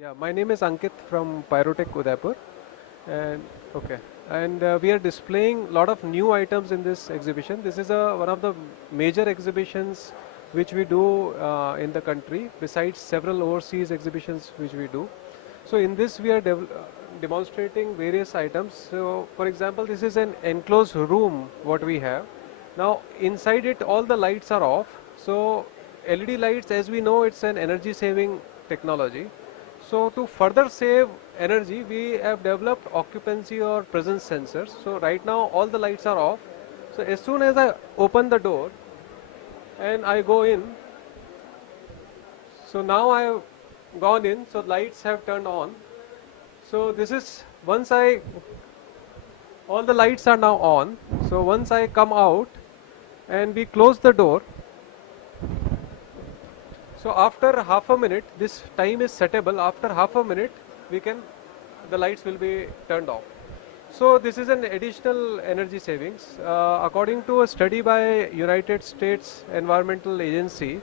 Yeah, my name is Ankit from Pyrotech Udaipur, and okay, and we are displaying a lot of new items in this exhibition. This is one of the major exhibitions which we do in the country, besides several overseas exhibitions which we do. So in this we are demonstrating various items. So for example, this is an enclosed room what we have. Now inside it all the lights are off. So LED lights, as we know, it's an energy saving technology. So to further save energy, we have developed occupancy or presence sensors. So right now all the lights are off. So as soon as I open the door and I go in, so now I have gone in, so lights have turned on. So this is all the lights are now on. So once I come out and we close the door, so after half a minute, this time is settable. After half a minute, the lights will be turned off. So this is an additional energy savings. According to a study by United States Environmental Agency,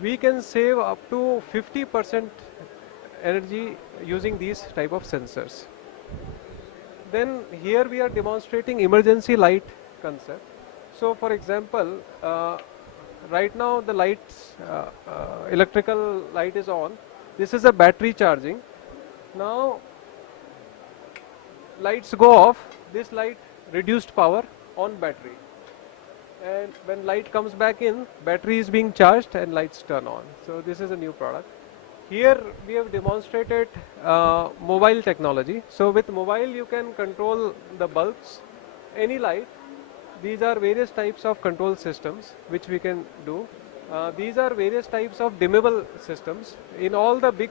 we can save up to 50% energy using these type of sensors. Then here we are demonstrating emergency light concept. So for example, right now the electrical light is on. This is a battery charging. Now lights go off. This light reduced power on battery. And when light comes back in, battery is being charged and lights turn on. So this is a new product. Here we have demonstrated mobile technology. So with mobile you can control the bulbs, any light. These are various types of control systems which we can do. These are various types of dimmable systems. In all the big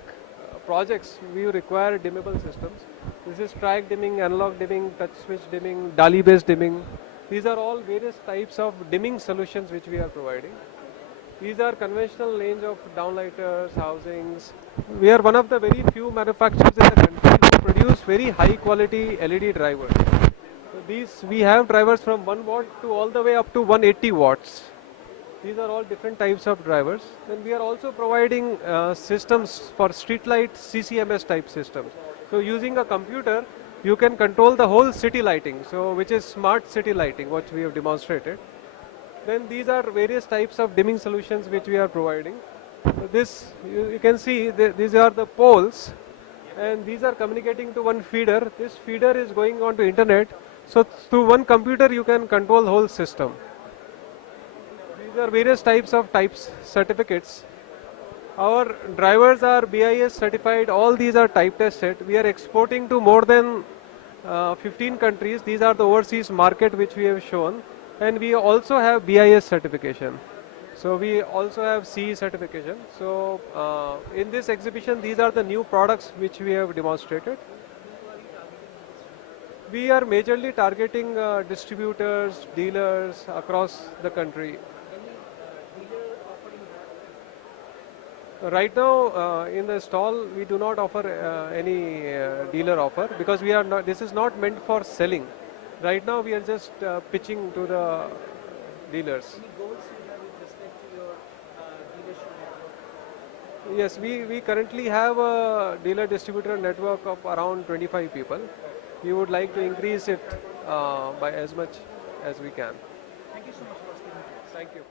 projects we require dimmable systems. This is track dimming, analog dimming, touch switch dimming, DALI based dimming. These are all various types of dimming solutions which we are providing. These are conventional range of downlighters, housings. We are one of the very few manufacturers in the country who produce very high quality LED drivers. So these we have drivers from 1 watt to all the way up to 180 watts. These are all different types of drivers. Then we are also providing systems for street light CCMS type systems. So using a computer, you can control the whole city lighting. So which is smart city lighting, what we have demonstrated. Then these are various types of dimming solutions which we are providing. So this, you can see, these are the poles, and these are communicating to one feeder. This feeder is going on to internet. So through one computer you can control the whole system. These are various types certificates. Our drivers are BIS certified. All these are type tested. We are exporting to more than 15 countries. These are the overseas market which we have shown. And we also have BIS certification. So we also have CE certification. So in this exhibition, these are the new products which we have demonstrated. We are majorly targeting distributors, dealers across the country. Right now, in the stall, we do not offer any dealer offer because we are not. This is not meant for selling. Right now, we are just pitching to the dealers. Any goals you have with respect to your dealership network? Yes, we currently have a dealer distributor network of around 25 people. We would like to increase it by as much as we can. Thank you so much for speaking to us. Thank you.